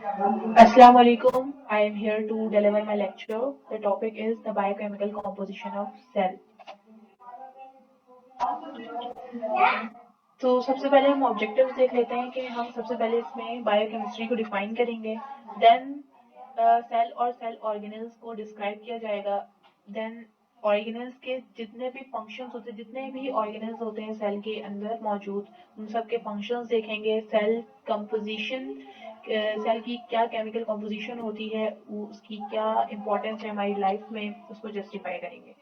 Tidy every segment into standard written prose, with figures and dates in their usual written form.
Assalamu alaikum. I am here to deliver my lecture. The topic is the biochemical composition of cell. तो सबसे पहले हम objectives देख लेते हैं कि हम सबसे पहले इसमें बायोकेमिस्ट्री को डिफाइन करेंगे। देन सेल और सेल ऑर्गेनेल्स को डिस्क्राइब किया जाएगा। देन ऑर्गेनेल्स के जितने भी फंक्शंस होते हैं, जितने भी ऑर्गेनेल्स होते हैं सेल के अंदर मौजूद, उन सब के फंक्शंस देखेंगे। सेल कंपोजिशन, सेल की क्या केमिकल कंपोजिशन होती है, उसकी क्या इम्पोर्टेंस है हमारी लाइफ में, उसको जस्टिफाई करेंगे।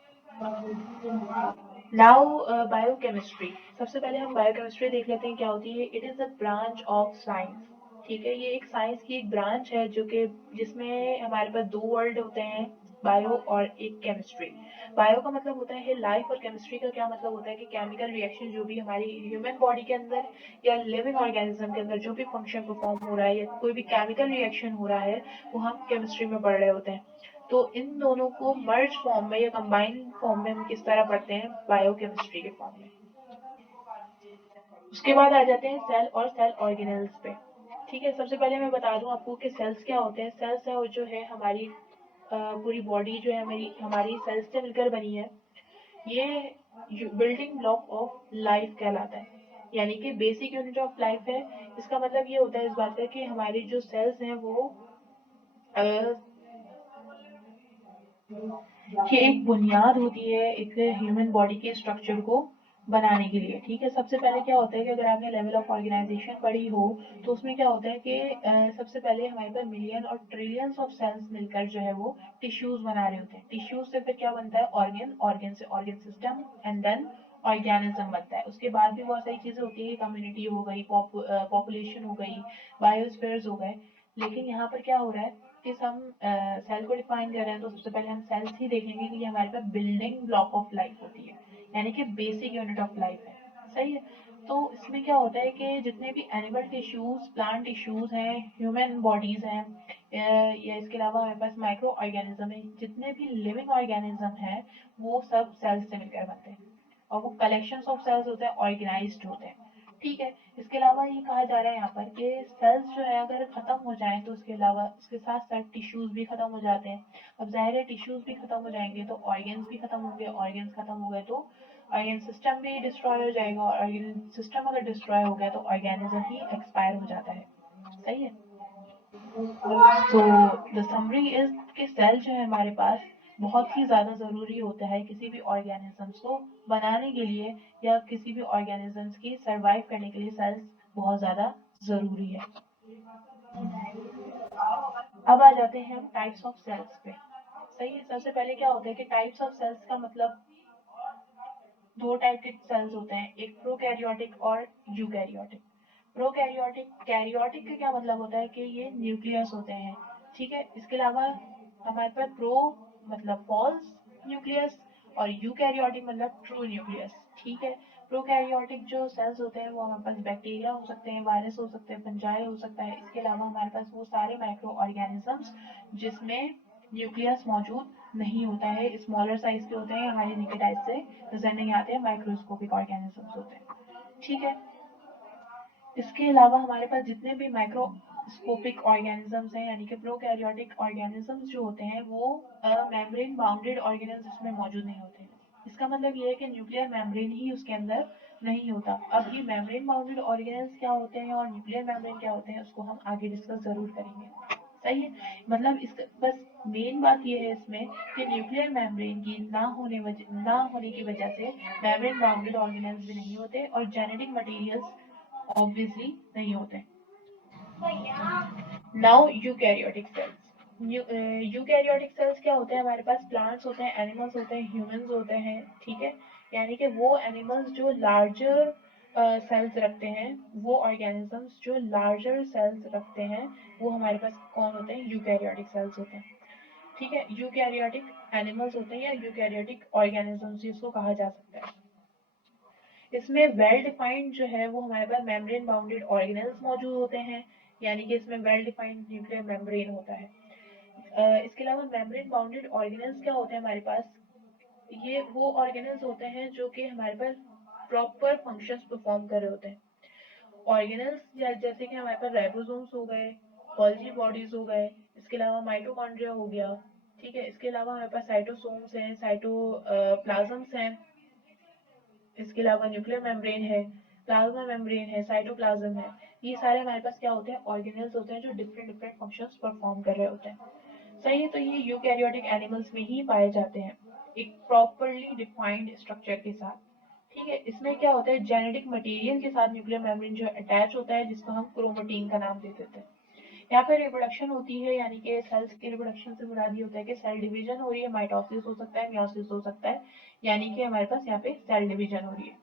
Now biochemistry. सबसे पहले हम बायोकेमिस्ट्री देख लेते हैं क्या होती है। It is a branch of science. ठीक है, ये एक साइंस की एक ब्रांच है जो कि जिसमें हमारे पास दो वर्ड होते हैं, बायो और एक केमिस्ट्री। बायो का मतलब होता है लाइफ, और केमिस्ट्री का क्या मतलब होता है कि केमिकल रिएक्शन जो भी हमारी ह्यूमन बॉडी के अंदर या लिविंग ऑर्गेनिज्म के अंदर जो भी फंक्शन परफॉर्म हो रहा है या कोई भी केमिकल रिएक्शन हो रहा है, वो हम केमिस्ट्री में पढ़ रहे होते हैं। तो इन दोनों को मर्ज फॉर्म में या कंबाइंड फॉर्म में हम किस तरह पढ़ते हैं, बायोकेमिस्ट्री के फॉर्म में। उसके बाद आ जाते हैं सेल और सेल ऑर्गेनेल्स पे। ठीक है, सबसे पहले मैं बता दूं आपको कि सेल्स क्या होते हैं। सेल्स है वो जो है हमारी पूरी बॉडी जो है हमारी हमारी सेल्स से मिलकर बनी है। ये बिल्डिंग ब्लॉक ऑफ लाइफ कहलाता है, यानी कि बेसिक यूनिट ऑफ लाइफ है। इसका मतलब ये होता है इस बात का कि हमारी जो सेल्स हैं वो ये एक बुनियाद होती है एक ह्यूमन बॉडी के स्ट्रक्चर को बनाने के लिए। ठीक है, सबसे पहले क्या होता है कि अगर आपने लेवल ऑफ ऑर्गेनाइजेशन पढ़ी हो तो उसमें क्या होता है कि सबसे पहले हमारे पास मिलियन और ट्रिलियंस ऑफ सेल्स मिलकर जो है वो टिश्यूज बना रहे होते हैं। टिश्यूज से फिर क्या बनता है, ऑर्गन, ऑर्गन से organ system, and then organism बनता है। उसके बाद भी बहुत सारी चीजें होती है, कम्युनिटी हो गई, पॉपुलेशन हो गई, बायोस्फीयर्स हो गए। लेकिन यहाँ पर क्या हो रहा है कि हम सेल को डिफाइन कर रहे हैं तो सबसे पहले हम सेल्स ही देखेंगे कि ये हमारे पास बिल्डिंग ब्लॉक ऑफ लाइफ होती है, यानी कि बेसिक यूनिट ऑफ लाइफ है। सही है। तो इसमें क्या होता है कि जितने भी एनिमल टिश्यूज, प्लांट टिश्यूज हैं, ह्यूमन बॉडीज हैं, या इसके अलावा हमारे पास माइक्रो ऑर्गेनिज्म है, जितने भी लिविंग ऑर्गेनिज्म हैं वो सब सेल्स से मिलकर बनते हैं, और वो कलेक्शन ऑफ सेल्स होते हैं, ऑर्गेनाइज्ड होते हैं। ठीक है, इसके अलावा ये कहा जा रहा है यहाँ पर कि सेल्स जो है अगर खत्म हो जाएं तो उसके अलावा उसके साथ साथ टिश्यूज भी खत्म हो जाते हैं। अब जाहिर है टिश्यूज भी खत्म हो जाएंगे तो ऑर्गन्स भी खत्म होंगे, ऑर्गन्स खत्म हो गए तो ऑर्गन सिस्टम भी डिस्ट्रॉय हो जाएगा, और ऑर्गन सिस्टम अगर डिस्ट्रॉय हो गया तो ऑर्गेनिज्म ही एक्सपायर हो जाता है। सही है। सो द समरी इज कि सेल जो है हमारे पास बहुत ही ज़्यादा ज़रूरी होता है किसी भी ऑर्गेनिजम्स को बनाने के लिए, या किसी भी ऑर्गेनिजम्स की सर्वाइव करने के लिए सेल्स बहुत ज़्यादा ज़रूरी है। अब आ जाते हैं हम टाइप्स ऑफ सेल्स पे। सही है, सबसे पहले क्या होता है कि टाइप्स ऑफ सेल्स का मतलब दो टाइप के सेल्स होते हैं, एक प्रोकैरियोटिक और यूकैरियोटिक। प्रोकैरियोटिक, कैरियोटिक का क्या मतलब होता है कि ये न्यूक्लियस होते हैं। ठीक है, इसके अलावा हमारे पास प्रो मतलब फॉल्स न्यूक्लियस, और यूकैरियोटिक मतलब ट्रू न्यूक्लियस। ठीक है, प्रोकैरियोटिक जो सेल्स होते हैं वो हमारे पास बैक्टीरिया हो सकते हैं, वायरस हो सकते हैं, फंजाई हो सकता है। इसके अलावा हमारे पास वो सारे माइक्रो ऑर्गेनिजम्स जिसमें न्यूक्लियस मौजूद नहीं होता है, स्मॉलर साइज के होते हैं, हमारी निकेट आइज से नजर नहीं आते हैं, माइक्रोस्कोपिक ऑर्गेनिजम्स होते हैं। ठीक है, इसके अलावा हमारे पास जितने भी माइक्रोस्कोपिक ऑर्गेनिजम्स हैं, यानी कि प्रोकैरियोटिक ऑर्गेनिजम्स जो होते हैं वो मेम्ब्रेन बाउंडेड ऑर्गेनिज्म इसमें मौजूद नहीं होते हैं। इसका मतलब ये है कि न्यूक्लियर मेम्ब्रेन ही उसके अंदर नहीं होता। अब ये मेम्ब्रेन बाउंडेड ऑर्गेनिल्स क्या होते हैं और न्यूक्लियर मेम्ब्रेन क्या होते हैं उसको हम आगे डिस्कस जरूर करेंगे। सही है, मतलब इस बस मेन बात ये है इसमें कि न्यूक्लियर मेम्ब्रेन की ना होने की वजह से मेम्ब्रेन बाउंडेड ऑर्गेनेल्स भी नहीं होते, और जेनेटिक मटेरियल्स ऑब्वियसली नहीं होते। Now eukaryotic cells. Eukaryotic cells क्या होते हैं, हमारे पास प्लांट्स होते हैं, एनिमल्स होते हैं, ह्यूमंस होते हैं। ठीक है, यानी कि वो एनिमल्स जो लार्जर सेल्स रखते हैं, वो ऑर्गेनिजम्स जो लार्जर सेल्स रखते हैं, वो हमारे पास कौन होते हैं, यूकैरियोटिक सेल्स होते हैं। ठीक है, यूकैरियोटिक एनिमल्स होते हैं या यूकैरियोटिक ऑर्गेनिजम्स जिसको कहा जा सकता है। इसमें वेल डिफाइंड जो है वो हमारे पास मेम्ब्रेन बाउंडेड ऑर्गेनेल्स मौजूद होते हैं, यानी कि इसमें वेल डिफाइंड न्यूक्लियर मेम्ब्रेन होता है। इसके अलावा मेम्ब्रेन बाउंडेड ऑर्गेनेल्स क्या होते हैं हमारे पास, ये वो ऑर्गेनेल्स होते हैं जो कि हमारे पास प्रॉपर फंक्शंस परफॉर्म कर रहे होते हैं। ऑर्गेनेल्स जैसे कि हमारे पास राइबोसोम्स हो गए, गोल्जी बॉडीज हो गए, इसके अलावा माइटोकॉन्ड्रिया हो गया, ठीक है। इसके अलावा हमारे पास साइटोसोम्स हैं, साइटोप्लाज्म्स हैं, इसके अलावा न्यूक्लियर मेम्ब्रेन है, प्लाज्मा मेम्ब्रेन है, साइटोप्लाज्म है। ये सारे हमारे पास क्या होते हैं, ऑर्गेनेल्स होते हैं जो डिफरेंट डिफरेंट फंक्शंस परफॉर्म कर रहे होते हैं। सही है, तो ये यूकैरियोटिक एनिमल्स में ही पाए जाते हैं एक प्रॉपरली डिफाइंड स्ट्रक्चर के साथ, ठीक है। इसमें क्या होता है, जेनेटिक मटेरियल के साथ न्यूक्लियर मेम्ब्रेन जो अटैच होता है, जिसको हम क्रोमेटिन का नाम दे देते हैं। यहाँ पे रिप्रोडक्शन होती है, यानी कि सेल्स के रिप्रोडक्शन से मुराद ये होता है कि सेल डिवीजन हो रही है, माइटोसिस हो सकता है, मियोसिस हो सकता है, यानी कि हमारे पास यहाँ पे सेल डिवीजन हो रही है।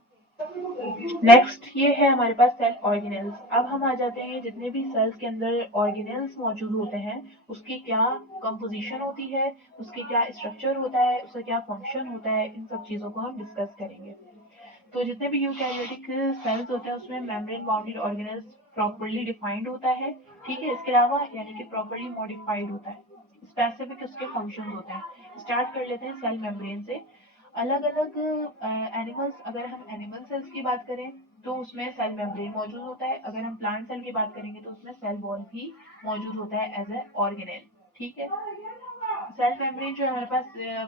नेक्स्ट ये है हमारे पास सेल ऑर्गेनेल्स। अब हम आ जाते हैं जितने भी सेल्स के अंदर ऑर्गेनेल्स मौजूद होते हैं, उसकी क्या कंपोजिशन होती है, उसके क्या स्ट्रक्चर होता है, उसका क्या फंक्शन होता है, इन सब चीज़ों को हम डिस्कस करेंगे। तो जितने भी यूकैरियोटिक सेल्स होते हैं उसमें membrane bounded organelles properly defined होता है, ठीक है। इसके अलावा यानी कि प्रॉपर्ली मॉडिफाइड होता है, स्पेसिफिक उसके फंक्शंस होते हैं। स्टार्ट कर लेते हैं सेल मेम्ब्रेन से। अलग अलग एनिमल्स, अगर हम एनिमल सेल्स की बात करें तो उसमें सेल मेम्ब्रेन मौजूद होता है। अगर हम प्लांट सेल की बात करेंगे तो उसमें सेल वॉल भी मौजूद होता है एज ए ऑर्गेनेल, ठीक है। सेल मेम्ब्रेन जो हमारे पास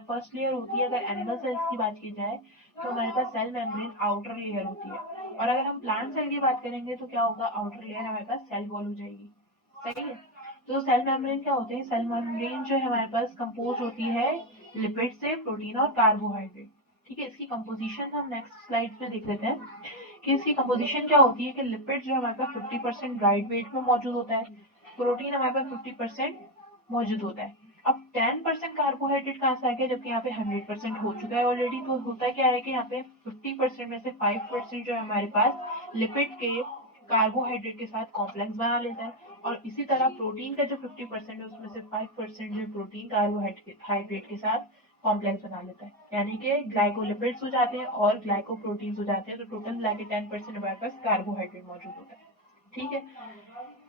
फर्स्ट लेयर होती है, अगर एनिमल सेल्स की बात की जाए तो हमारे पास सेल मेम्ब्रेन आउटर लेयर होती है। और अगर हम प्लांट सेल की बात करेंगे तो क्या होगा, आउटर लेयर हमारे पास सेल वॉल हो जाएगी, सही है। तो सेल मेम्ब्रेन क्या होते हैं, सेल मेम्ब्रेन जो है हमारे पास कंपोज होती है लिपिड से, प्रोटीन और कार्बोहाइड्रेट, ठीक है। इसकी कंपोजिशन हम नेक्स्ट स्लाइड में देख लेते हैं कि इसकी कंपोजिशन क्या होती है कि लिपिड जो हमारे पास 50% ड्राइड वेट में मौजूद होता है, प्रोटीन हमारे पास 50% मौजूद होता है। अब 10% कार्बोहाइड्रेट कहाँ से आ गया, जबकि यहाँ पे 100% हो चुका है ऑलरेडी। तो होता क्या है कि यहाँ पे 50% में से 5% जो है हमारे पास लिपिड के कार्बोहाइड्रेट के साथ कॉम्प्लेक्स बना लेता है, और इसी तरह प्रोटीन का जो 50% है उसमें से 5% जो प्रोटीन कार्बोहाइड्रेट के साथ कॉम्प्लेक्स बना लेता है, यानी कि ग्लाइकोलिपिड्स हो जाते हैं और ग्लाइकोप्रोटीन्स हो जाते हैं। तो टोटल मिला के 10% हमारे पास कार्बोहाइड्रेट मौजूद होता है, ठीक है।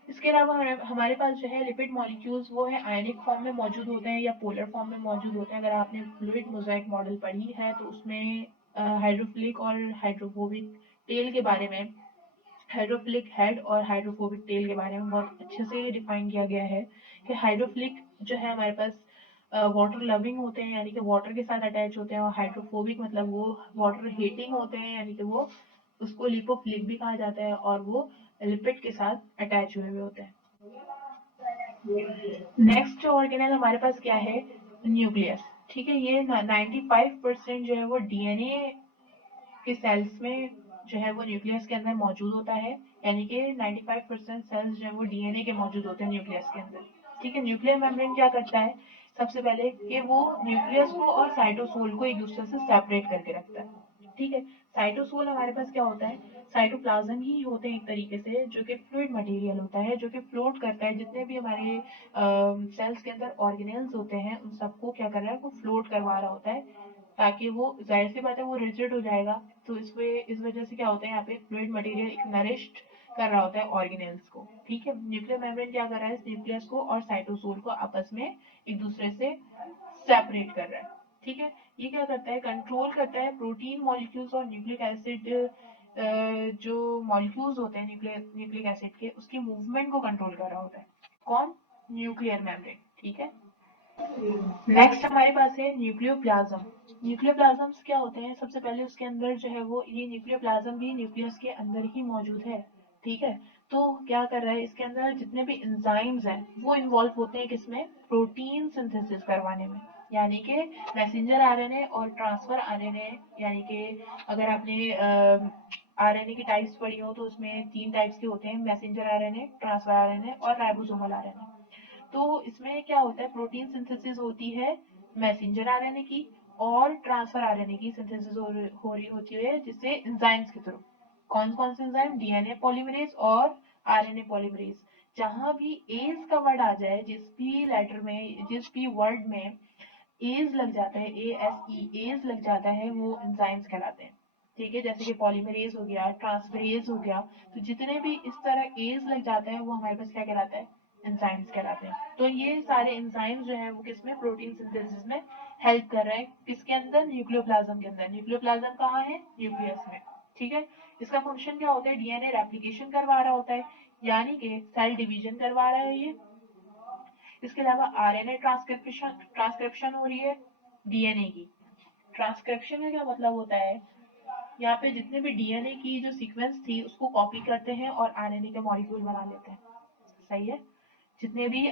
इसके अलावा हमारे पास जो है लिपिड मॉलिक्यूल्स वो है आयनिक फॉर्म में मौजूद होते हैं या पोलर फॉर्म में मौजूद होते हैं। अगर आपने फ्लूइड मोज़ाइक मॉडल पढ़ी है तो उसमें हाइड्रोफिलिक और हाइड्रोफोबिक टेल के बारे में, हाइड्रोफिलिक हेड और हाइड्रोफोबिक टेल के बारे में बहुत अच्छे से डिफाइन किया गया है कि हाइड्रोफिलिक जो है हमारे पास वाटर लविंग होते हैं, यानी कि वाटर के साथ अटैच होते हैं, और हाइड्रोफोबिक मतलब वो वाटर हेटिंग होते हैं, यानी कि वो उसको लिपोफिलिक भी कहा जाता है, और वो लिपिड के साथ अटैच हुए हुए होते हैं। नेक्स्ट ऑर्गेनल हमारे पास क्या है, न्यूक्लियस, ठीक है। ये 95% जो है वो डीएनए के सेल्स में जो है वो न्यूक्लियस के अंदर मौजूद होता है, यानी कि 95% सेल्स जो है वो डीएनए के मौजूद होते हैं न्यूक्लियस के अंदर, ठीक है। न्यूक्लियर मेम्ब्रेन क्या करता है, सबसे पहले कि वो न्यूक्लियस को और साइटोसोल को एक दूसरे से सेपरेट करके रखता है, ठीक है। साइटोसोल हमारे पास क्या होता है, साइटोप्लाज्म ही होते हैं एक तरीके से, जो कि फ्लूइड मटेरियल होता है, जो कि फ्लोट करता है। जितने भी हमारे सेल्स के अंदर ऑर्गेनेल्स होते हैं उन सबको क्या कर रहा है, वो फ्लोट करवा रहा होता है, ताकि वो, जाहिर सी बात है, वो रिजिड हो जाएगा। तो इस वजह से क्या होता है, यहाँ पे फ्लूइड मटेरियल एक नरिश्ड कर रहा होता है ऑर्गेनेल्स को, ठीक है। न्यूक्लियर मेम्ब्रेन क्या कर रहा है, न्यूक्लियस को और साइटोसोल को आपस में एक दूसरे से सेपरेट कर रहा है, ठीक है। ये क्या करता है, कंट्रोल करता है प्रोटीन मॉलिक्यूल्स और न्यूक्लिक एसिड जो मॉलिक्यूल्स होते हैं न्यूक्लिक एसिड के, उसकी मूवमेंट को कंट्रोल कर रहा होता है। कौन, न्यूक्लियर मेम्ब्रेन, ठीक है। नेक्स्ट हमारे पास है न्यूक्लियोप्लाज्म। न्यूक्लियोप्लाज्म्स क्या होते हैं, सबसे पहले उसके अंदर जो है वो ये न्यूक्लियोप्लाज्म भी न्यूक्लियस के अंदर ही मौजूद है, ठीक है। तो क्या कर रहा है, इसके अंदर जितने भी एंजाइम्स हैं वो इन्वॉल्व होते हैं किसमें, प्रोटीन सिंथेसिस करवाने में, यानी कि मैसेंजर आरएनए और ट्रांसफर आरएनए। यानी कि अगर आपने आरएनए की टाइप्स पढ़ी हो तो उसमें 3 टाइप्स के होते हैं, मैसेंजर आरएनए, ट्रांसफर आरएनए और राइबोसोमल आरएनए। तो इसमें क्या होता है, प्रोटीन सिंथेसिस होती है मैसेंजर आरएनए की, और ट्रांसफर आरएनए की सिंथेसिस हो रही होती है, जिससे एंजाइम्स के थ्रू। कौन कौन से एंजाइम, डीएनए पॉलीमरेज और आरएनए पॉलीमरेज। जहां भी एज का वर्ड आ जाए, जिस भी लेटर में, जिस भी वर्ड में एज लग जाता है, ए एस ई, एज लग जाता है, वो एंजाइम्स कहलाते हैं, ठीक है। जैसे कि पॉलीमरेज हो गया, ट्रांसफरेज हो गया, तो जितने भी इस तरह एज लग जाता है वो हमारे पास क्या कहलाता है, एंजाइम्स कहलाते हैं। तो ये सारे एंजाइम्स जो है वो किसमें, प्रोटीन सिंथेसिस में हेल्प कर रहे हैं, किसके अंदर, न्यूक्लियोप्लाज्म के अंदर। न्यूक्लियोप्लाज्म कहाँ है, न्यूक्लियस में, ठीक है। इसका फंक्शन क्या होता है, डीएनए रेप्लिकेशन करवा रहा होता है, यानी कि सेल डिवीजन करवा रहा है ये, इसके अलावा आरएनए ट्रांसक्रिप्शन हो रही है डीएनए की। ट्रांसक्रिप्शन का क्या मतलब होता है, यहाँ पे जितने भी डीएनए की जो सीक्वेंस थी उसको कॉपी करते हैं और आरएनए के मॉलिक्यूल बना लेते हैं। सही है, जितने भी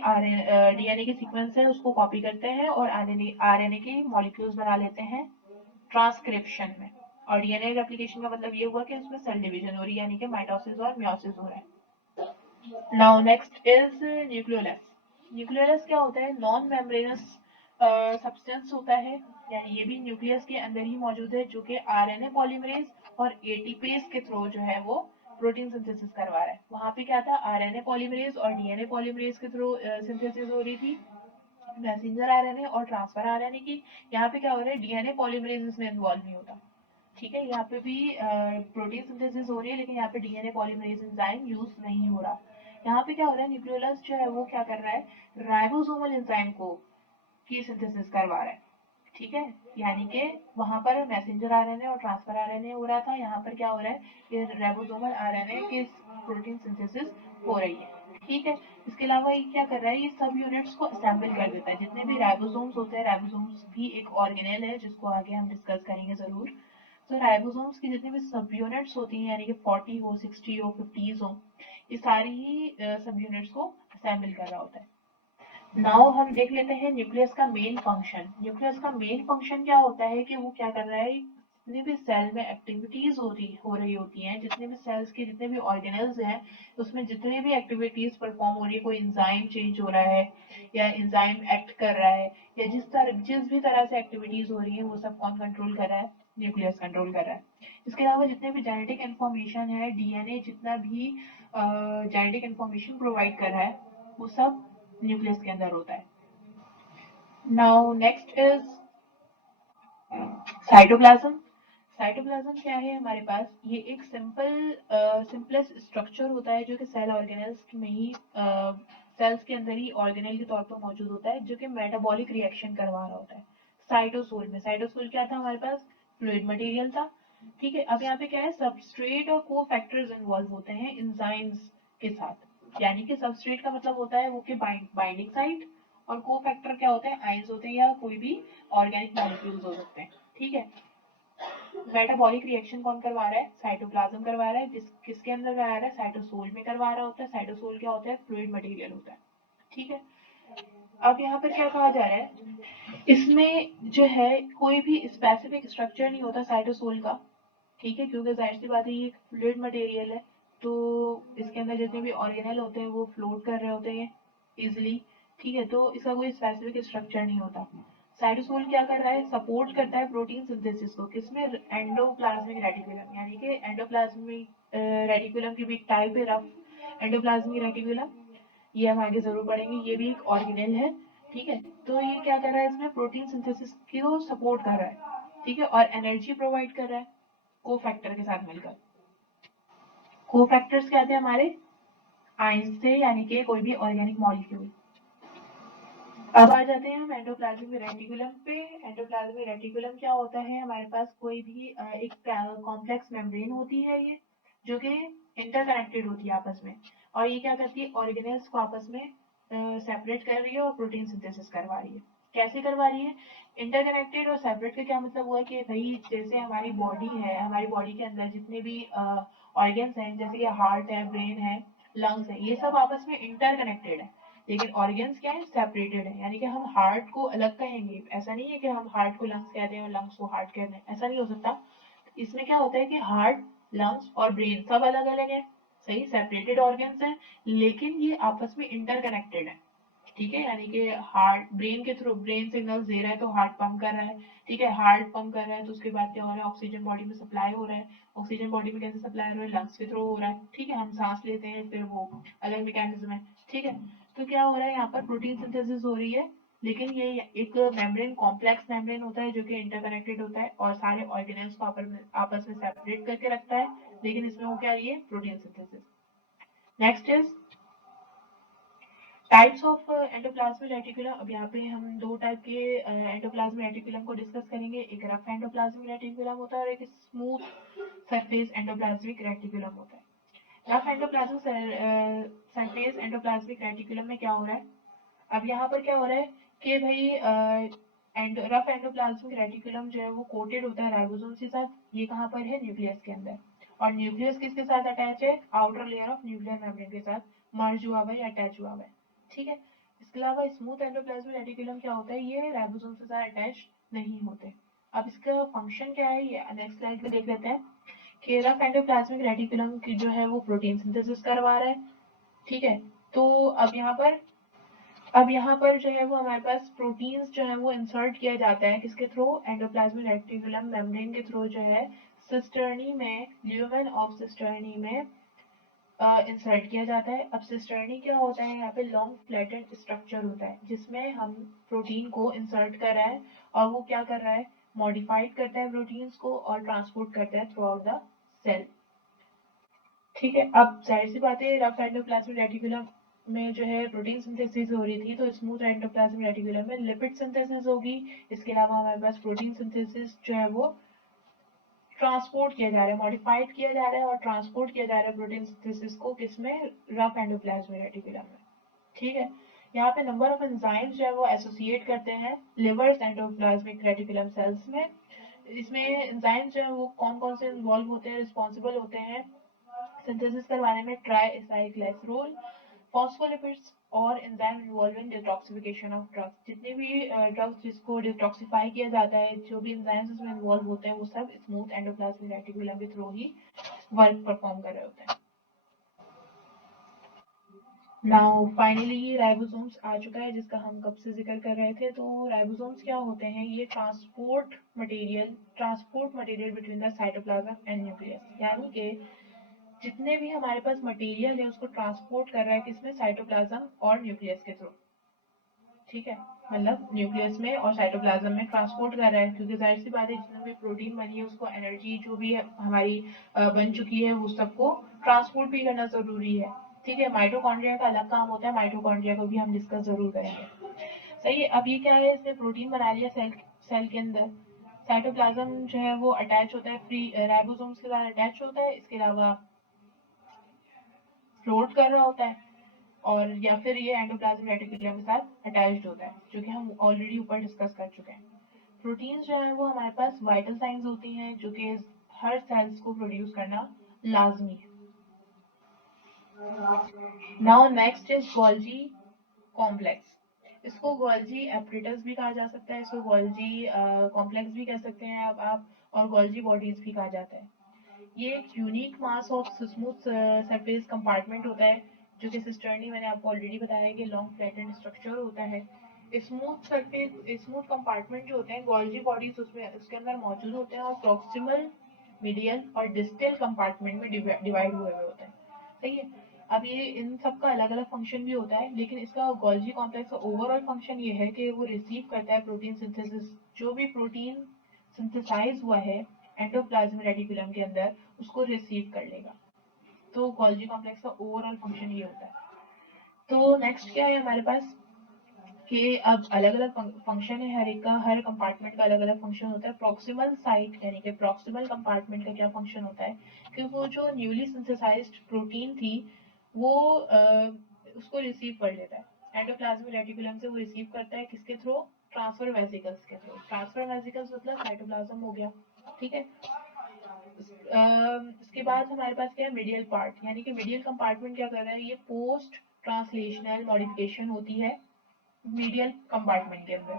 डीएनए के सीक्वेंस है उसको कॉपी करते हैं और आरएनए के मॉलिक्यूल्स बना लेते हैं ट्रांसक्रिप्शन में। और डीएनए रेप्लिकेशन का मतलब ये हुआ कि उसमें सेल डिवीजन हो रही है, यानी कि माइटोसिस और मियोसिस हो रहा है। Now next is nucleolus. Nucleolus क्या होता है, नॉन मेम्ब्रेनस सब्सटेंस होता है, यानी ये भी न्यूक्लियस के अंदर ही मौजूद है, जो कि आरएनए पॉलीमरेज और एटीपेज के थ्रू जो है वो प्रोटीन सिंथेसिस करवा रहा है। वहां पे क्या था, आरएनए पॉलीमरेज और डीएनए पॉलीमरेज के थ्रू सिंथेसिस हो रही थी, मैसेंजर आरएनए और ट्रांसफर आरएनए की। यहाँ पे क्या हो रहा है, डीएनए पॉलीमरेज इसमें इन्वॉल्व नहीं होता। ठीक है, यहाँ पे भी प्रोटीन सिंथेसिस हो रही है, लेकिन यहाँ पे डीएनए पॉलीमरेज एंजाइम यूज नहीं हो रहा। यहाँ पे क्या हो रहा है, न्यूक्लियोलस जो है वो क्या कर रहा है, राइबोसोमल एंजाइम को की सिंथेसिस करवा रहा है। ठीक है, यानी कि वहां पर मैसेंजर आरएनए और ट्रांसफर आरएनए हो रहा था, यहाँ पर क्या हो रहा है, ये राइबोसोमल आरएनए की प्रोटीन सिंथेसिस हो रही है। ठीक है, इसके अलावा ये क्या कर रहा है, ये सब यूनिट्स को असेंबल कर देता है। जितने भी राइबोसोम्स होते हैं, राइबोसोम्स भी एक ऑर्गेनेल है जिसको आगे हम डिस्कस करेंगे जरूर। तो राइबोसोम्स की जितनी भी सब यूनिट्स होती हैं, यानी कि 40 हो, 60 हो, 50 हो, ये सारी ही सब यूनिट्स को असेंबल कर रहा होता है। नाउ हम देख लेते हैं न्यूक्लियस का मेन फंक्शन। न्यूक्लियस का मेन फंक्शन क्या होता है कि वो क्या कर रहा है, जितनी भी सेल में एक्टिविटीज हो रही होती हैं, जितने भी सेल्स के जितने भी ऑर्गेनल्स हैं, उसमें जितनी भी एक्टिविटीज परफॉर्म हो रही है, कोई एंजाइम चेंज हो रहा है या एंजाइम एक्ट कर रहा है, या जिस भी तरह से एक्टिविटीज हो रही है, वो सब कौन कंट्रोल कर रहा है, न्यूक्लियस कंट्रोल कर रहा है। इसके अलावा जितने भी जेनेटिक इन्फॉर्मेशन है, डीएनए जितना भी जेनेटिक इन्फॉर्मेशन प्रोवाइड कर रहा है, वो सब न्यूक्लियस के अंदर होता है। Now next is cytoplasm. Cytoplasm क्या है हमारे पास, ये एक सिंपलेस्ट स्ट्रक्चर होता है जो कि सेल ऑर्गेनल्स में ही सेल्स के अंदर ही ऑर्गेनल के तौर पर मौजूद होता है, जो कि मेटाबॉलिक रिएक्शन करवा रहा होता है। साइटोसोल में, साइटोसोल क्या था हमारे पास, फ्लूइड मटेरियल था। ठीक है, अब यहाँ पे क्या है, सबस्ट्रेट और को फैक्टर्स इन्वॉल्व होते हैं एंजाइम्स के साथ। यानी कि सबस्ट्रेट का मतलब होता है वो कि बाइंडिंग साइट, और को फैक्टर क्या होते हैं, आइंस होते हैं या कोई भी ऑर्गेनिक मॉलिक्यूल्स हो सकते हैं। ठीक है, मेटाबॉलिक रिएक्शन कौन करवा रहा है, साइटोप्लाज्म करवा रहा है। किसके अंदर करवा रहा है, साइटोसोल में करवा रहा होता है। साइटोसोल क्या होता है, फ्लूइड मटेरियल होता है। ठीक है, अब यहाँ पर क्या कहा जा रहा है, इसमें जो है कोई भी स्पेसिफिक स्ट्रक्चर नहीं होता साइटोसोल का। ठीक है, क्योंकि जाहिर सी बात है ये फ्लूइड मटेरियल है, तो इसके अंदर जितने भी ऑर्गेनल होते हैं वो फ्लोट कर रहे होते हैं इजिली। ठीक है, तो इसका कोई स्पेसिफिक स्ट्रक्चर नहीं होता। साइटोसोल क्या कर रहा है, सपोर्ट करता है प्रोटीन सिंथेसिस को, किसमें, एंडोप्लाज्मिक रेटिकुलम, यानी कि एंडोप्लाज्मिक रेटिकुलम की भी एक टाइप है रफ एंडोप्लाज्मिक रेटिकुलम, ये हम आगे जरूर पढ़ेंगे, ये भी एक ऑर्गेनेल है। ठीक है, तो ये क्या कर रहा है, इसमें प्रोटीन सिंथेसिस को सपोर्ट कर रहा है। ठीक है, और एनर्जी प्रोवाइड कर रहा है को फैक्टर के साथ मिलकर। को फैक्टर्स क्या थे हमारे, आइंस थे, यानी कि कोई भी ऑर्गेनिक मॉलिक्यूल। अब आ जाते हैं हम एंडोप्लाज्मिक रेटिकुलम पे। एंडोप्लाज्मिक रेटिकुलम क्या होता है, हमारे पास कोई भी एक कॉम्प्लेक्स मेम्ब्रेन होती है ये, जो कि इंटरकनेक्टेड होती है आपस में, और ये क्या करती है, ऑर्गेनेल्स को आपस में सेपरेट कर रही है और प्रोटीन सिंथेसिस करवा रही है। कैसे करवा रही है, इंटरकनेक्टेड और सेपरेट का क्या मतलब हुआ कि भाई जैसे हमारी बॉडी है, हमारी बॉडी के अंदर जितने भी ऑर्गन्स हैं, जैसे कि हार्ट है, ब्रेन है, लंग्स है, ये सब आपस में इंटरकनेक्टेड है, लेकिन ऑर्गन्स क्या है, सेपरेटेड है। यानी कि हम हार्ट को अलग कहेंगे, ऐसा नहीं है कि हम हार्ट को लंग्स कहते हैं और लंग्स को हार्ट कहते हैं, ऐसा नहीं हो सकता। इसमें क्या होता है कि हार्ट, लंग्स और ब्रेन सब अलग अलग है, सही, सेपरेटेड ऑर्गन्स हैं, लेकिन ये आपस में इंटरकनेक्टेड है। ठीक है, यानी कि हार्ट ब्रेन के थ्रू, ब्रेन सिग्नल्स दे रहा है तो हार्ट पंप कर रहा है। ठीक है, हार्ट पंप कर रहा है तो उसके बाद क्या हो रहा है, ऑक्सीजन बॉडी में सप्लाई हो रहा है। ऑक्सीजन बॉडी में कैसे सप्लाई हो रहा है, लंग्स के थ्रू हो रहा है। ठीक है, हम सांस लेते हैं, फिर वो अलग मैकेनिज्म है। ठीक है, तो क्या हो रहा है, यहाँ पर प्रोटीन सिंथेसिस हो रही है, लेकिन ये एक मेम्ब्रेन, कॉम्प्लेक्स मेम्ब्रेन होता है जो कि इंटरकनेक्टेड होता है और सारे ऑर्गेनल्स को आपस में सेपरेट करके रखता है, लेकिन इसमें वो क्या है, ये protein synthesis. Next is types of endoplasmic reticulum. अब यहाँ पे हम दो टाइप के एंडोप्लाज्मिक रेटिकुलम को डिस्कस करेंगे, एक रफ एंडोप्लाज्मिक रेटिकुलम होता है और एक स्मूथ सरफेस एंडोप्लाज्मिक रेटिकुलम होता है। Rough endoplasmic surface endoplasmic reticulum में क्या हो रहा है, अब यहाँ पर क्या हो रहा है कि भाई रफ एंडोप्लाज्मिक रेटिकुलम जो है वो कोटेड होता है राइबोसोम के साथ। ये कहाँ पर है? न्यूक्लियस के अंदर। और न्यूक्लियस किसके साथ अटैच है? Outer layer of nuclear membrane के साथ मर्ज हुआ हुआ है या अटैच हुआ हुआ है। ठीक है। इसके अलावा स्मूथ एंडोप्लाज्मिक रेटिकुलम क्या होता है? ये राइबोसोम के साथ अटैच नहीं होते। अब इसका फंक्शन क्या है ये नेक्स्ट स्लाइड में देख लेते हैं कि रफ एंडोप्लाज्मिक रेटिकुलम की जो है वो प्रोटीन सिंथेसिस करवा रहा है। ठीक है। तो अब यहाँ पर जो है वो हमारे पास प्रोटीन्स जो है वो इंसर्ट किया जाता है किसके थ्रू? एंडोप्लाज्मिक रेटिकुलम मेम्ब्रेन के थ्रू जो है सिस्टर्नी में, ल्यूमेन ऑफ सिस्टर्नी में इंसर्ट किया जाता है। अब सिस्टर्नी क्या होता है? यहाँ पे लॉन्ग फ्लैटेंड स्ट्रक्चर होता है जिसमें हम प्रोटीन को इंसर्ट कर रहे हैं और वो क्या कर रहा है? मॉडिफाइड करता है प्रोटीन्स को और ट्रांसपोर्ट करता है थ्रू आउट द सेल। ठीक है। अब जाहिर सी बात है रफ एंडोप्लाज्मिक रेटिकुलम में जो है प्रोटीन सिंथेसिस हो रही थी तो स्मूथ एंडोप्लाज्मिक रेटिकुलम में लिपिड सिंथेसिस होगी। इसके अलावा हमारे पास प्रोटीन सिंथेसिस जो है वो ट्रांसपोर्ट किया जा रहा है, मॉडिफाइड किया जा रहा है और ट्रांसपोर्ट किया जा रहा है प्रोटीन सिंथेसिस को किसमें? रफ एंडोप्लाज्मिक रेटिकुलम में। ठीक है। यहाँ पे नंबर ऑफ एंजाइम्स जो है वो एसोसिएट करते हैं लिवर्स एंडोप्लाज्मिक रेटिकुलम सेल्स में। इसमें एंजाइम्स जो है वो कौन कौन से इन्वॉल्व होते हैं, रिस्पॉन्सिबल होते हैं सिंथेसिस करवाने में? ट्राई एसाइक्लाइसरोल, फॉस्फोलिपिड्स और enzyme involving detoxification of drugs. जितने भी ड्रग्स जिसको डिटॉक्सिफाई किया जाता है, जो भी एंजाइम्स उसमें इन्वॉल्व होते हैं वो सब स्मूथ एंडोप्लाज्मिक रेटिकुलम के थ्रू ही वर्क परफॉर्म कर रहे होते हैं। नाउ फाइनली राइबोसोम्स आ चुका है जिसका हम कब से जिक्र कर रहे थे। तो राइबोसोम्स क्या होते हैं? ये transport material between the cytoplasm and nucleus, यानी कि जितने भी हमारे पास मटेरियल है उसको ट्रांसपोर्ट कर रहा है किसमें? साइटोप्लाज्म और न्यूक्लियस के थ्रू। ठीक है। मतलब न्यूक्लियस में और साइटोप्लाज्म में ट्रांसपोर्ट कर रहा है क्योंकि जाहिर सी बात है जितने भी प्रोटीन बनी है उसको एनर्जी जो भी हमारी बन चुकी है वो सबको ट्रांसपोर्ट भी करना जरूरी है। ठीक है। माइटोकॉन्ड्रिया का अलग काम होता है, माइटोकॉन्ड्रिया को भी हम डिस्कस जरूर करेंगे। सही है। अब ये क्या है? इसने प्रोटीन बना लिया सेल के अंदर। साइटोप्लाज्म जो है वो अटैच होता है फ्री राइबोसोम्स के साथ अटैच होता है। इसके अलावा फ्लोट कर रहा होता है और या फिर ये एंडोप्लाज्मिक रेटिकुलम के साथ अटैच्ड होता है जो कि हम ऑलरेडी ऊपर डिस्कस कर चुके हैं। प्रोटीन्स जो है वो हमारे पास वाइटल साइंस होती हैं जो कि हर सेल्स को प्रोड्यूस करना लाजमी है। Now next is Golgi complex. इसको गोल्जी एपरेटस भी कहा जा सकता है, इसको गोल्जी कॉम्प्लेक्स भी कह सकते हैं आप और गोल्जी बॉडीज भी कहा जाता है। ये एक unique mass of smooth surface compartment होता है जो कि सिस्टर्नी मैंने आपको ऑलरेडी बताया कि लॉन्ग फ्लैटेंड स्ट्रक्चर होता है। स्मूथ कंपार्टमेंट जो होते हैं गोल्जी बॉडीज उसमें उसके अंदर मौजूद होते हैं और प्रॉक्सिमल, मीडियल और डिस्टल कंपार्टमेंट में डिवाइड हुए हुए होते हैं। सही है। अब ये इन सब का अलग अलग फंक्शन भी होता है लेकिन इसका गोल्जी कॉम्प्लेक्स का ओवरऑल फंक्शन ये है कि वो रिसीव करता है प्रोटीन सिंथेसिस। जो भी प्रोटीन सिंथेसाइज हुआ है एंडोप्लाज्मिक रेटिकुलम के अंदर उसको रिसीव कर लेगा। तो गोल्जी कॉम्प्लेक्स का ओवरऑल फंक्शन ये होता है। तो नेक्स्ट क्या है हमारे पास कि अब अलग अलग फंक्शन है हर एक का, हर कंपार्टमेंट का अलग अलग फंक्शन होता है। प्रॉक्सिमल साइट यानी कि प्रॉक्सिमल कंपार्टमेंट का क्या फंक्शन होता है कि वो जो न्यूली सिंथेसाइज्ड प्रोटीन थी वो उसको रिसीव कर लेता है एंडोप्लाज्मिक रेटिकुलम से। वो रिसीव करता है किसके थ्रू? ट्रांसफर वेसिकल्स के थ्रू। ट्रांसफर वेसिकल्स मतलब साइटोप्लाज्म हो गया। ठीक है। इसके बाद हमारे पास क्या है? मीडियल पार्ट, यानी कि मीडियल कंपार्टमेंट क्या कर रहा है? ये पोस्ट ट्रांसलेशनल मॉडिफिकेशन होती है मीडियल कंपार्टमेंट के अंदर।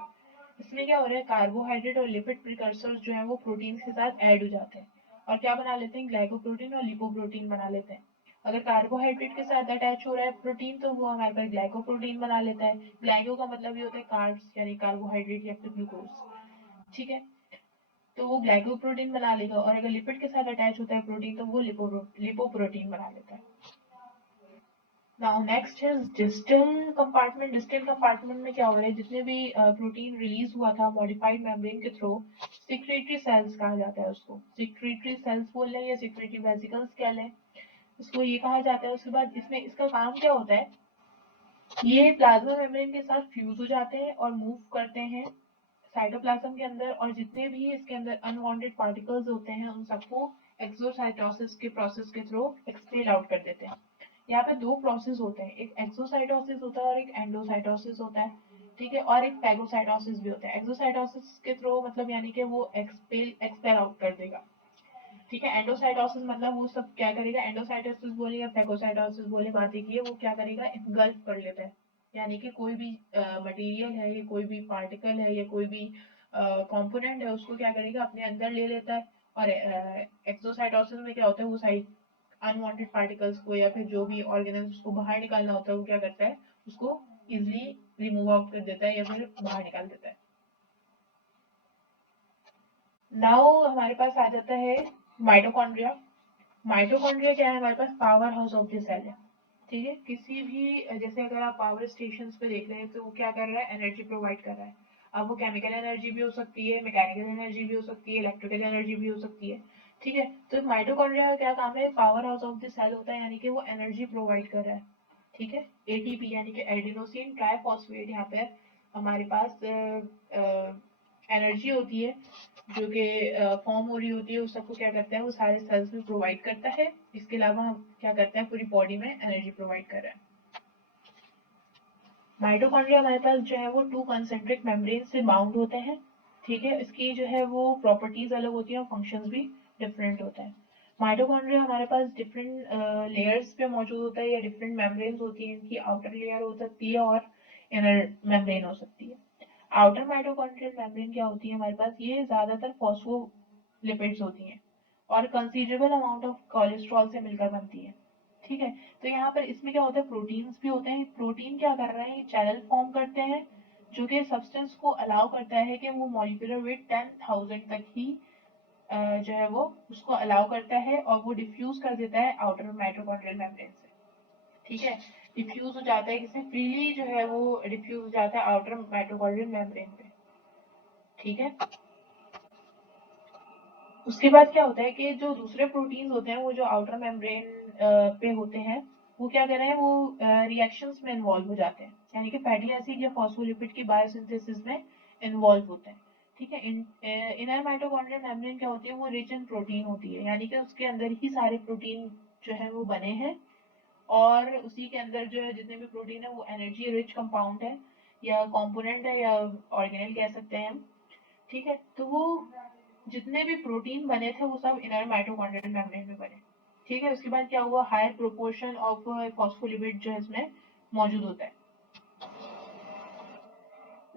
इसमें क्या हो रहा है? कार्बोहाइड्रेट और लिपिड प्रिकर्सर्स जो है वो प्रोटीन के साथ ऐड हो जाते हैं और क्या बना लेते हैं? ग्लाइकोप्रोटीन और लिपोप्रोटीन बना लेते हैं। अगर कार्बोहाइड्रेट के साथ अटैच हो रहा है प्रोटीन तो वो हमारे पास ग्लाइकोप्रोटीन बना लेता है। ग्लाइको का मतलब ये होता है कार्ब्स यानी कार्बोहाइड्रेट या फिर ग्लूकोज। ठीक है। तो वो ग्लाइकोप्रोटीन बना लेगा और अगर लिपिड के साथ अटैच होता है प्रोटीन तो वो लिपोप्रोटीन बना लेता है। नाउ नेक्स्ट है डिस्टल कंपार्टमेंट। डिस्टल कंपार्टमेंट में क्या हो रहा है? जितने भी प्रोटीन रिलीज हुआ था मॉडिफाइड मेम्ब्रेन के थ्रू, सिक्रेटरी सेल्स कहा जाता है उसको। सिक्रेटरी सेल्स बोल लें या सिक्रेटरी वेसिकल्स कह लें, इसको ये कहा जाता है। उसके बाद इसमें इसका काम क्या होता है? ये प्लाज्मा मेम्ब्रेन के साथ फ्यूज हो जाते हैं और मूव करते हैं साइटोप्लाज्म के अंदर और जितने भी इसके अंदर अनवांटेड पार्टिकल्स होते हैं उन सबको एक्सोसाइटोसिस के प्रोसेस के थ्रू एक्सपेल आउट कर देते हैं। यहाँ पे दो प्रोसेस होते हैं, एक एक्सोसाइटोसिस होता है और एक एंडोसाइटोसिस होता है, ठीक है, और एक पैगोसाइटोसिस भी होता है। एक्सोसाइटोसिस के थ्रू मतलब यानी कि वो एक्सपेल आउट कर देगा, ठीक है। एंडोसाइटोसिस मतलब वो सब क्या करेगा, एंडोसाइटोसिस बोले या फेगोसाइटोसिस बोले, बात एक ही है, वो क्या करेगा, इनगल्फ कर लेता है, यानी कि कोई भी मटेरियल है या कोई भी पार्टिकल है या कोई भी कंपोनेंट है उसको क्या करेगा, अपने अंदर ले लेता है। और एक्सोसाइटोसिस में क्या होता है, वो साइड अनवांटेड पार्टिकल्स को या फिर जो भी ऑर्गेनिज्म को बाहर निकालना होता है वो क्या करता है, उसको इजिली रिमूव आउट कर देता है या फिर बाहर निकाल देता है। नाउ हमारे पास आ जाता है माइटोकॉन्ड्रिया। माइटोकॉन्ड्रिया क्या है, हमारे पास power house of the cell है, ठीक है। किसी भी जैसे अगर आप पावर स्टेशन पे देख रहे हैं तो वो क्या कर रहा है, एनर्जी प्रोवाइड कर रहा है। अब वो केमिकल एनर्जी भी हो सकती है, मैकेनिकल एनर्जी भी हो सकती है, इलेक्ट्रिकल एनर्जी भी हो सकती है, ठीक है। तो माइटोकॉन्ड्रिया का क्या काम है, power house of the cell होता है, यानी कि वो एनर्जी प्रोवाइड कर रहा है, ठीक है। एटीपी यानी कि एडिनोसिन ट्राइफॉस्फेट यहाँ पे हमारे पास एनर्जी होती है जो कि फॉर्म हो रही होती है, उस सबको क्या करता है, वो सारे सेल्स में प्रोवाइड करता है। इसके अलावा हम क्या करते हैं, पूरी बॉडी में एनर्जी प्रोवाइड कर रहा है। माइटोकॉन्ड्रिया हमारे पास जो है वो टू कंसेंट्रिक मेम्ब्रेन से बाउंड होते हैं, ठीक है। इसकी जो है वो प्रॉपर्टीज अलग होती हैं और फंक्शंस भी डिफरेंट होते हैं। माइटोकॉन्ड्रिया हमारे पास डिफरेंट लेयर्स पे मौजूद होता है या डिफरेंट मेम्ब्रेन्स होती हैं, इनकी आउटर लेयर हो सकती है और इनर मेम्ब्रेन हो सकती है। आउटर माइटोकॉन्ड्रियल मेम्ब्रेन क्या होती है हमारे पास, ये ज्यादातर फॉस्फोलिपिड्स होती हैं और कंसीडरेबल अमाउंट ऑफ कोलेस्ट्रॉल से मिलकर बनती है, ठीक है। तो यहाँ पर इसमें क्या होता है, प्रोटीन्स भी होते हैं। प्रोटीन क्या कर रहे हैं, चैनल फॉर्म करते हैं जो कि सब्सटेंस को अलाउ करता है कि वो मॉलिक्यूलर वेट 10,000 तक ही जो है वो उसको अलाउ करता है और वो डिफ्यूज कर देता है आउटर माइटोकॉन्ड्रियल मेम्ब्रेन से, ठीक है। डिफ्यूज हो जाता है, किसी फ्रीली जो है वो डिफ्यूज हो जाता है आउटर माइटोकॉन्ड्रियल मेम्ब्रेन पे, ठीक है। उसके बाद क्या होता है कि जो दूसरे प्रोटीन्स होते हैं वो जो आउटर मेम्ब्रेन पे होते हैं, वो क्या कर रहे हैं, वो रिएक्शंस में इन्वॉल्व हो जाते हैं, यानी कि फैटी एसिड या फॉस्फोलिपिड की बायोसिंथेसिस में इन्वॉल्व होते हैं, ठीक है। इनर माइटोकॉन्ड्रियल मेम्ब्रेन क्या होती है, वो रिच इन प्रोटीन होती है, यानी कि उसके अंदर ही सारे प्रोटीन जो है वो बने हैं और उसी के अंदर जो है जितने भी प्रोटीन है वो एनर्जी रिच कंपाउंड है या कंपोनेंट है या ऑर्गेनेल कह सकते हैं हम, ठीक है। तो वो जितने भी प्रोटीन बने थे वो सब इनर माइटोकॉन्ड्रियल मेम्ब्रेन में बने, ठीक है। उसके बाद क्या हुआ, हायर प्रोपोर्शन ऑफ फॉस्फोलिपिड जो है इसमें मौजूद होता है।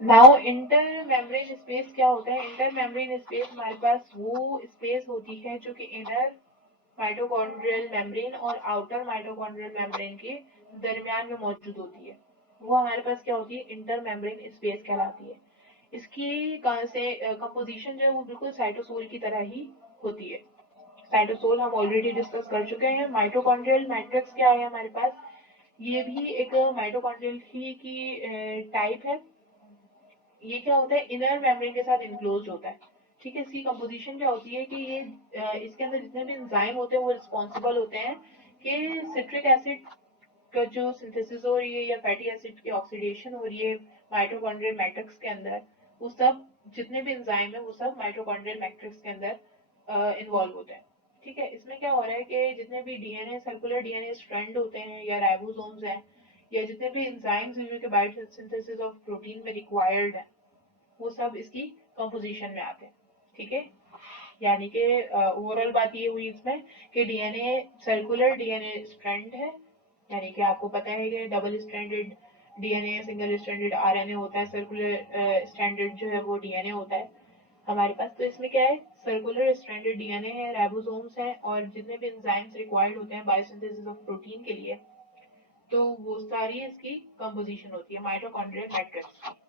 नाउ इंटर मेम्ब्रेन स्पेस क्या होता है, इंटर मेम्ब्रेन स्पेस हमारे पास वो स्पेस होती है जो कि इनर माइटोकॉन्ड्रियल मेम्ब्रेन और आउटर माइटोकॉन्ड्रियल मेम्ब्रेन के दरमियान में मौजूद होती है। वो हमारे पास क्या होती है, इंटर मेम्ब्रेन स्पेस कहलाती है। इसकी कंपोजिशन जो है वो बिल्कुल साइटोसोल की तरह ही होती है। साइटोसोल हम ऑलरेडी डिस्कस कर चुके हैं। माइटोकॉन्ड्रियल मैट्रिक्स क्या है हमारे पास, ये भी एक माइटोकॉन्ड्रियल ही की टाइप है। ये क्या होता है, इनर मेम्ब्रेन के साथ इनक्लोज होता है, ठीक है। इसकी कंपोजिशन क्या होती है कि ये इसके अंदर जितने भी एंजाइम होते हैं वो रिस्पॉन्सिबल होते हैं कि सिट्रिक एसिड का जो सिंथेसिस हो रही है या फैटी एसिड की ऑक्सीडेशन हो रही है माइटोकॉन्ड्रियल मैट्रिक्स के अंदर, वो सब जितने भी एंजाइम है वो सब माइटोकॉन्ड्रियल मैट्रिक्स के अंदर इन्वॉल्व होते हैं, ठीक है। इसमें क्या हो रहा है कि जितने भी डीएनए सर्कुलर डीएनए स्ट्रैंड होते हैं या राइबोसोम्स हैं या जितने भी एंजाइम्स हैं जो कि बायोसिंथेसिस ऑफ प्रोटीन में रिक्वायर्ड है वो सब इसकी कंपोजिशन में आते हैं, ठीक है। यानी कि ओवरऑल बात ये हुई इसमें कि डीएनए सर्कुलर डीएनए स्ट्रैंड है, यानी कि आपको पता है कि double stranded DNA single stranded RNA होता है, सर्कुलर स्ट्रैंडेड जो है वो डीएनए होता है हमारे पास। तो इसमें क्या है, सर्कुलर स्ट्रैंडेड डीएनए है, राइबोसोम्स हैं और जितने भी एंजाइम्स रिक्वायर्ड होते हैं बायोसिंथेसिस ऑफ प्रोटीन के लिए, तो वो सारी इसकी कंपोजिशन होती है माइटोकॉन्ड्रियल मैट्रिक्स की।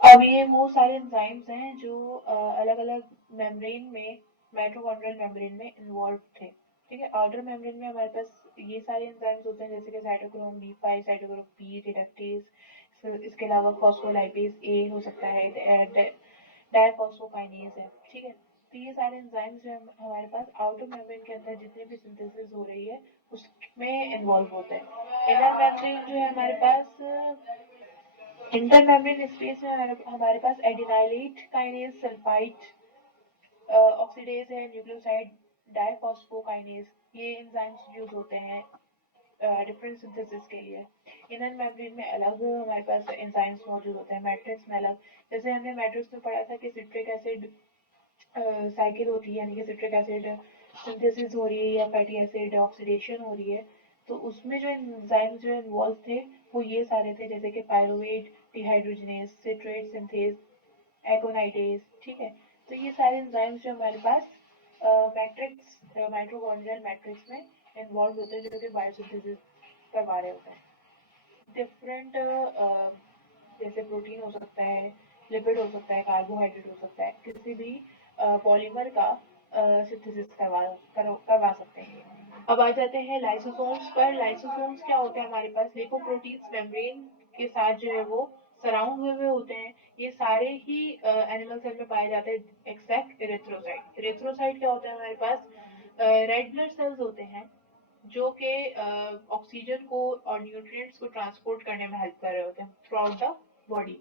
अब ये वो सारे एंजाइम्स हैं जो अलग अलग मेम्ब्रेन में माइटोकॉन्ड्रियल मेम्ब्रेन में इन्वॉल्व थे, ठीक है। आउटर मेम्ब्रेन में हमारे पास ये सारे एंजाइम्स होते हैं जैसे कि cytochrome B5, cytochrome B reductase, इसके अलावा फॉस्फोलाइपेज ए हो सकता है, डायफॉस्फोकाइनेज है, ठीक है। तो ये सारे एंजाइम्स जो हमारे पास आउटर मेम्ब्रेन के अंदर जितने भी सिंथेसिस हो रही है उसमें इन्वॉल्व होते हैं। इनर मेम्ब्रेन जो है हमारे पास, इंटर मेम्ब्रेन स्पेस में हमारे पास एडिनाइलेट काइनेज सल्फाइड ऑक्सीडेज है, न्यूक्लियोसाइड डाइफॉस्फोकाइनेज ये एंजाइम्स यूज होते हैं डिफरेंट सिंथेसिस के लिए। इनर मेम्ब्रेन में अलग हमारे पास एंजाइम्स मौजूद होते हैं, मैट्रिक्स में अलग। जैसे हमने मैट्रिक्स में पढ़ा था कि सिट्रिक एसिड साइकिल होती है, यानी कि सिट्रिक एसिड सिंथेसिस हो रही है या फैटी एसिड ऑक्सीडेशन हो रही है, तो उसमें जो एंजाइम्स जो इन्वॉल्व थे वो ये सारे थे, जैसे कि पायरुवेट डिहाइड्रोजनेज, सिट्रेट सिंथेज, एकोनाइडेज। ठीक है, तो ये सारे एंजाइम्स जो हमारे पास मैट्रिक्स माइटोकॉन्ड्रियल मैट्रिक्स में इन्वॉल्व होते हैं, जो कि बायोसिंथेसिस करवा रहे होते हैं। डिफरेंट जैसे प्रोटीन हो सकता है, लिपिड हो सकता है, कार्बोहाइड्रेट हो सकता है, किसी भी पॉलीमर का सिंथेसिस करवा सकते हैं। अब आ जाते हैं लाइसोसोम्स पर। लाइसोसोम्स क्या होते हैं? हमारे पास लिपोप्रोटीन्स मेम्ब्रेन के साथ जो है वो सराउंड हुए होते हैं। ये सारे ही एनिमल सेल में पाए जाते हैं एक्सेप्ट इरेथ्रोसाइट। इरेथ्रोसाइट क्या होता है? हमारे पास रेड ब्लड सेल्स होते हैं जो कि ऑक्सीजन को और न्यूट्रिएंट्स को ट्रांसपोर्ट करने में हेल्प कर रहे होते हैं थ्रू आउट द बॉडी।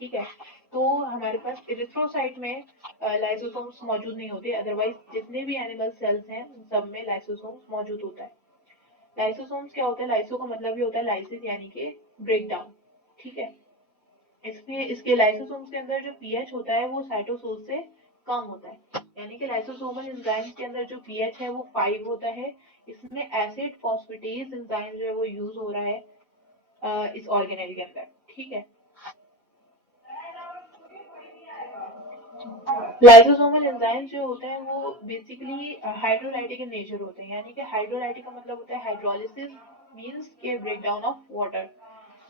ठीक है, तो हमारे पास इरिथ्रोसाइट में लाइसोसोम्स मौजूद नहीं होते, अदरवाइज जितने भी एनिमल सेल्स हैं उन सब में लाइसोसोम्स मौजूद होता है। लाइसोसोम्स क्या होता है? लाइसो का मतलब ये होता है लाइसिस, यानी कि ब्रेक डाउन। ठीक है, इसमें इसके लाइसोसोम्स के अंदर जो पीएच होता है वो साइटोसोल से कम होता है, यानी कि लाइसोसोमल एंजाइम्स के अंदर जो पीएच है वो 5 होता है। इसमें एसिड फॉस्फेटेज एंजाइम जो है वो यूज हो रहा है इस ऑर्गेनेल के अंदर। ठीक है, लाइसोसोमल एंजाइम जो होते हैं वो बेसिकली हाइड्रोलाइटिक इन नेचर होते हैं, यानी कि हाइड्रोलाइटिक का मतलब होता है हाइड्रोलिसिस, मींस के ब्रेक डाउन ऑफ वाटर।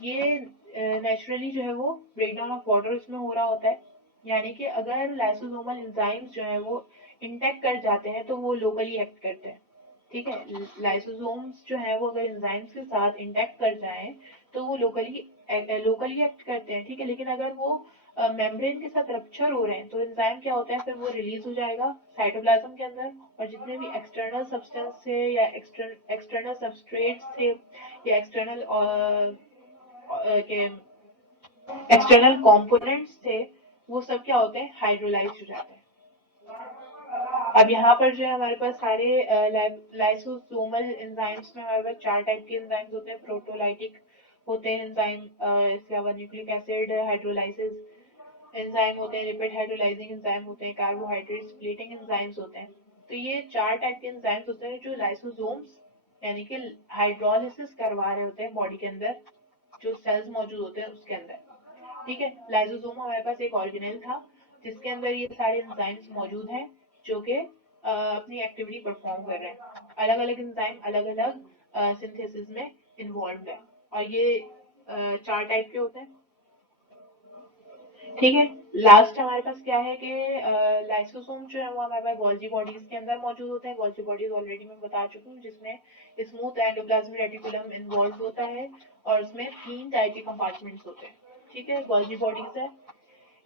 ये नेचुरली जो है वो ब्रेक डाउन ऑफ वाटर इसमें हो रहा होता है, यानी कि अगर लाइसोसोमल एंजाइम्स जो है वो इंटेक्ट कर जाते हैं तो वो लोकली एक्ट करते हैं। ठीक है, लाइसोसोम्स जो है वो अगर एंजाइम्स के साथ इंटेक्ट कर जाएं तो वो लोकली एक्ट करते हैं। ठीक है, लेकिन अगर वो मेम्ब्रेन के साथ रप्चर हो रहे हैं तो एंजाइम क्या होता है, फिर वो रिलीज हो जाएगा साइटोप्लाज्म के अंदर, और जितने भी एक्सटर्नल सब्सटेंस थे या एक्सटर्नल सबस्ट्रेट्स थे या के एक्सटर्नल कंपोनेंट्स थे, वो सब क्या होते हैं, हाइड्रोलाइज हो जाते हैं। अब यहाँ पर जो है हमारे पास सारे लाइसोसोमल एंजाइम्स में हमारे पास 4 टाइप के एंजाइम्स होते हैं। प्रोटोलाइटिक होते हैं एंजाइम, इसके अलावा न्यूक्लिक एसिड हाइड्रोलाइसिस एंजाइम होते हैं, लिपिड हाइड्रोलाइजिंग एंजाइम होते हैं, कार्बोहाइड्रेट स्प्लिटिंग एंजाइम्स होते हैं। तो ये 4 टाइप के एंजाइम्स होते हैं जो लाइसोसोम्स यानी कि हाइड्रोलिसिस करवा रहे होते हैं बॉडी के अंदर, जो सेल्स मौजूद होते हैं उसके अंदर। ठीक है, लाइसोसोम हमारे पास एक ऑर्गेनेल था जिसके अंदर ये सारे एंजाइम्स मौजूद हैं जो कि अपनी एक्टिविटी परफॉर्म कर रहे हैं। अलग अलग एंजाइम अलग अलग सिंथेसिस में इन्वॉल्व है, और ये 4 टाइप के होते हैं। ठीक है, लास्ट हमारे पास क्या है कि लाइसोसोम जो है वो हमारे पास गोल्जी बॉडीज के अंदर मौजूद होते हैं। गोल्जी बॉडीज ऑलरेडी मैं बता चुकी हूँ, जिसमें स्मूथ एंडोप्लाज्मिक रेटिकुलम इन्वॉल्व होता है और उसमें 3 टाइप के कंपार्टमेंट्स होते हैं। ठीक है, गोल्जी बॉडीज है।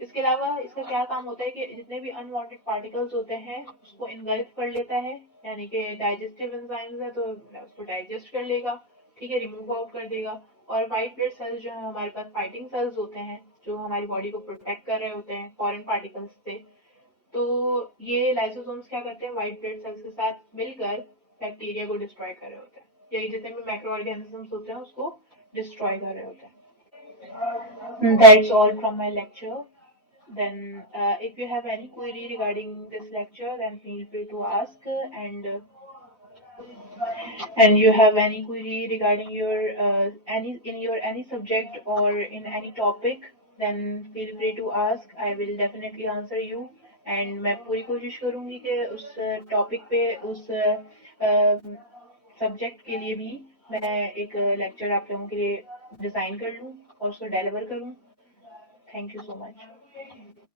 इसके अलावा इसका क्या काम होता है कि जितने भी अनवांटेड पार्टिकल्स होते हैं उसको इनगल्फ कर लेता है, यानी कि डाइजेस्टिव एंजाइम्स है तो उसको डाइजेस्ट कर लेगा। ठीक है, रिमूव आउट कर देगा। और वाइट ब्लड सेल्स जो है हमारे पास फाइटिंग सेल्स होते हैं जो हमारी बॉडी को प्रोटेक्ट कर रहे होते हैं फॉरेन पार्टिकल्स से। तो ये लाइसोसोम्स क्या करते हैं, वाइट ब्लड सेल्स के साथ मिलकर बैक्टीरिया को डिस्ट्रॉय कर रहे होते हैं, या जितने भी माइक्रो ऑर्गेनिजम्स होते हैं उसको डिस्ट्रॉय कर रहे होते हैं। That's all from my lecture. Then, if you have any query regarding this lecture, then feel free to ask. And you have any query regarding your any in your any subject or in any topic, then feel free to ask. I will definitely answer you. And मैं पूरी कोशिश करूँगी कि उस topic पे उस subject के लिए भी मैं एक लेक्चर आप लोगों के लिए डिज़ाइन कर लूँ और उसको डिलीवर करूँ। Thank you so much.